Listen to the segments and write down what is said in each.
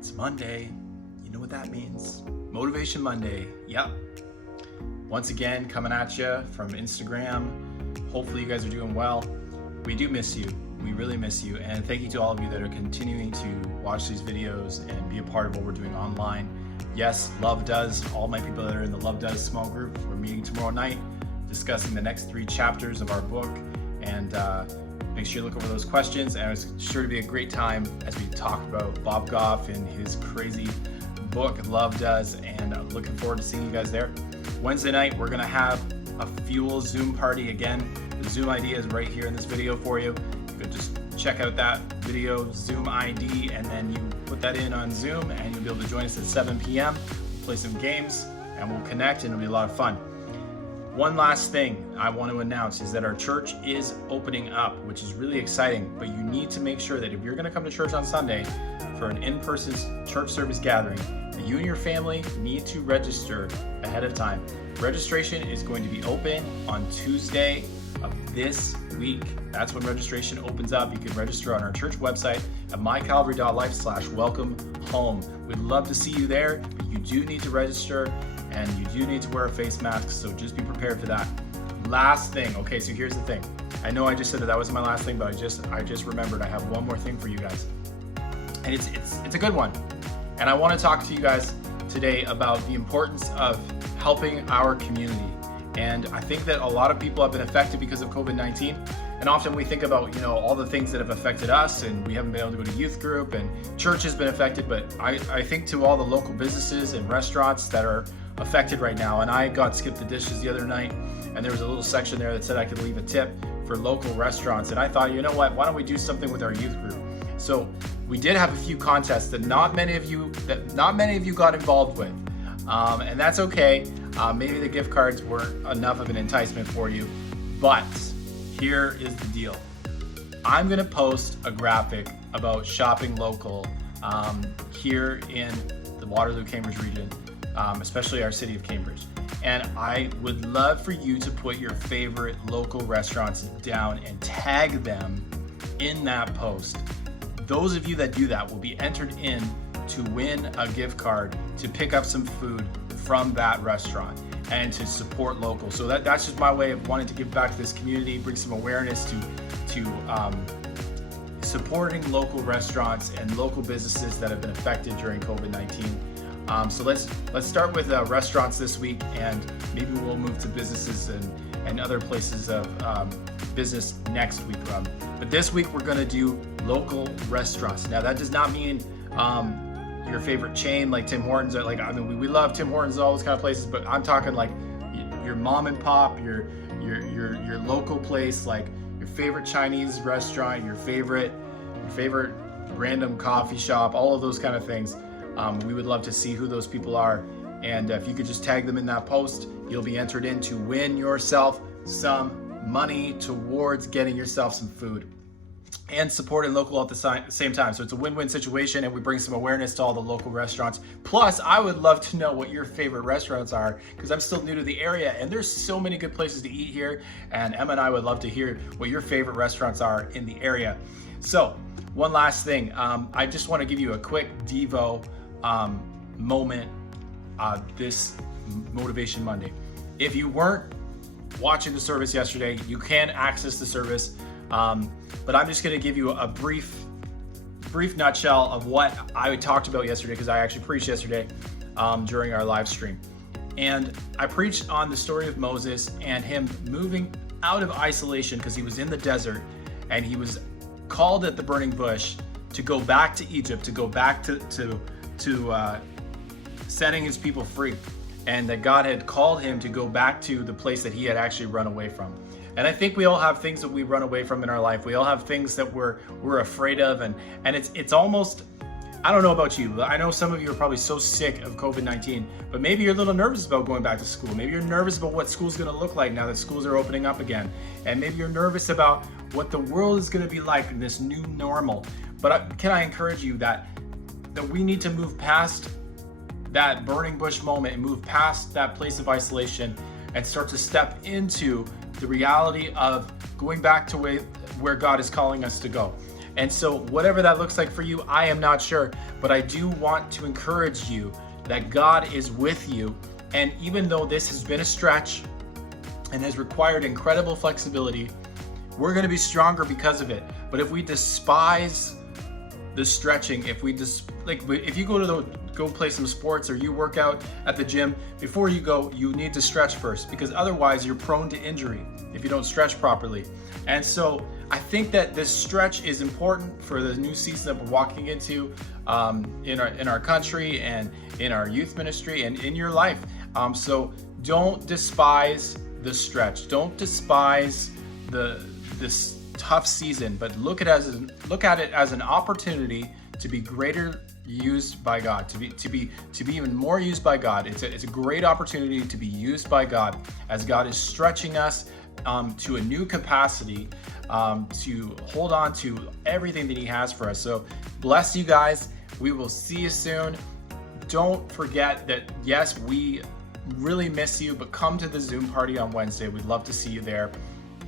It's Monday. You know what that means. Motivation Monday. Yep. Once again, coming at you from Instagram. Hopefully you guys are doing well. We do miss you. We really miss you. And thank you to all of you that are continuing to watch these videos and be a part of what we're doing online. Yes, Love Does. All my people that are in the Love Does small group, we're meeting tomorrow night, discussing the next 3 chapters of our book. And make sure you look over those questions. And it's sure to be a great time as we talk about Bob Goff and his crazy book, Love Does. And I'm looking forward to seeing you guys there. Wednesday night, we're going to have a Fuel Zoom party again. The Zoom ID is right here in this video for you. You can just check out that video Zoom ID, and then you put that in on Zoom, and you'll be able to join us at 7 p.m. We'll play some games, and we'll connect, and it'll be a lot of fun. One last thing I want to announce is that our church is opening up, which is really exciting, but you need to make sure that if you're going to come to church on Sunday for an in-person church service gathering, that you and your family need to register ahead of time. Registration is going to be open on Tuesday of this week. That's when registration opens up. You can register on our church website at mycalvary.life/welcome home. We'd love to see you there, but you do need to register and you do need to wear a face mask, so just be prepared for that. Last thing, okay, so here's the thing. I know I just said that wasn't my last thing, but I just remembered I have one more thing for you guys. And it's a good one. And I want to talk to you guys today about the importance of helping our community. And I think that a lot of people have been affected because of COVID-19. And often we think about, all the things that have affected us, and we haven't been able to go to youth group, and church has been affected. But I think to all the local businesses and restaurants that are affected right now. And I got skipped the dishes the other night, and there was a little section there that said I could leave a tip for local restaurants. And I thought, you know what, why don't we do something with our youth group? So we did have a few contests that not many of you got involved with. And that's okay. Maybe the gift cards weren't enough of an enticement for you, but here is the deal. I'm gonna post a graphic about shopping local here in the Waterloo Cambridge region, especially our city of Cambridge. And I would love for you to put your favorite local restaurants down and tag them in that post. Those of you that do that will be entered in to win a gift card to pick up some food from that restaurant and to support local. So that's just my way of wanting to give back to this community, bring some awareness to supporting local restaurants and local businesses that have been affected during COVID-19. So let's start with restaurants this week, and maybe we'll move to businesses and other places of business next week. But this week we're going to do local restaurants. Now that does not mean your favorite chain like Tim Hortons, or we love Tim Hortons, all those kind of places, but I'm talking like your mom and pop, your local place, like your favorite Chinese restaurant, your favorite random coffee shop, all of those kind of things. We would love to see who those people are, and if you could just tag them in that post, you'll be entered in to win yourself some money towards getting yourself some food and supporting local at the same time. So it's a win-win situation, and we bring some awareness to all the local restaurants. Plus, I would love to know what your favorite restaurants are, because I'm still new to the area and there's so many good places to eat here, and Emma and I would love to hear what your favorite restaurants are in the area. So one last thing, I just want to give you a quick Devo moment this Motivation Monday. If you weren't watching the service yesterday, you can access the service. But I'm just going to give you a brief nutshell of what I talked about yesterday, because I actually preached yesterday during our live stream. And I preached on the story of Moses and him moving out of isolation because he was in the desert, and he was called at the burning bush to go back to Egypt, to go back to setting his people free, and that God had called him to go back to the place that he had actually run away from. And I think we all have things that we run away from in our life. We all have things that we're afraid of, and it's almost, I don't know about you, but I know some of you are probably so sick of COVID-19, but maybe you're a little nervous about going back to school. Maybe you're nervous about what school's gonna look like now that schools are opening up again. And maybe you're nervous about what the world is gonna be like in this new normal. But can I encourage you that we need to move past that burning bush moment and move past that place of isolation and start to step into the reality of going back to where God is calling us to go. And so whatever that looks like for you, I am not sure, but I do want to encourage you that God is with you. And even though this has been a stretch and has required incredible flexibility, we're going to be stronger because of it. But if we despise the stretching, if you go play some sports or you work out at the gym, before you go, you need to stretch first, because otherwise you're prone to injury if you don't stretch properly. And so I think that this stretch is important for the new season that we're walking into in our country and in our youth ministry and in your life. So don't despise the stretch. Don't despise this tough season, but look at it as an opportunity to be greater used by God, to be even more used by God. It's a great opportunity to be used by God as God is stretching us to a new capacity, to hold on to everything that He has for us. So bless you guys. We will see you soon. Don't forget that, yes, we really miss you, but come to the Zoom party on Wednesday. We'd love to see you there.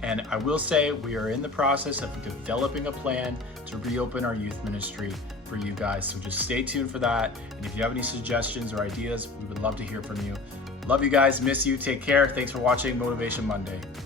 And I will say we are in the process of developing a plan to reopen our youth ministry for you guys. So just stay tuned for that. And if you have any suggestions or ideas, we would love to hear from you. Love you guys. Miss you. Take care. Thanks for watching Motivation Monday.